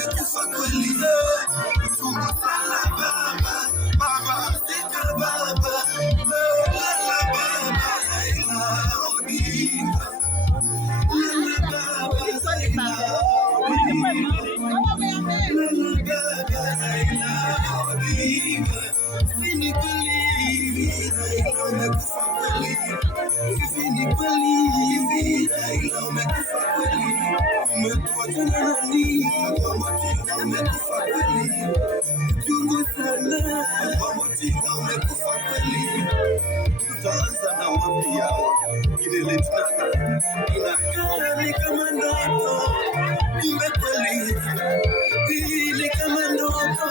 umekufa kweli. Tungu sana baba, baba sika baba, lala baba, Raila Odinga, lala baba, Raila Odinga, lala baba, Raila Odinga. Sini kweli, Raila umekufa kweli. Sini kweli, Raila umekufa kweli. Umetuacha na nani? Motinga umekufa kweli. Chungu sana, Motinga umekufa kweli. Tutaanza na wapi yao? Ile tunaka inakaa ni kama ndoto. Kumbe kweli, ile kama ndoto.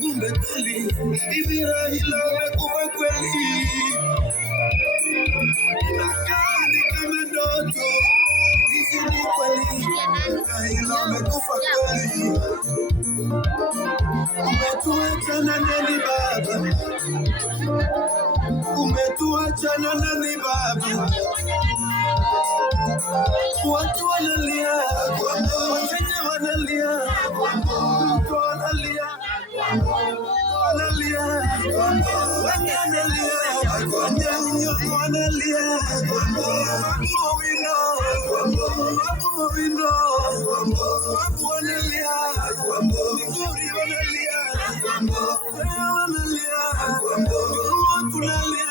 Kumbe kweli, hivi Raila umekufa kweli. Inakaa ni kama ndoto. Hivi ni kweli, Raila umekufa kweli. Umetuacha na nani baba? Umetuacha na nani baba? Watu wanalia, Wakenya wanalia, mtu wanalia, wanalia, wanalia, wanalia, tunalia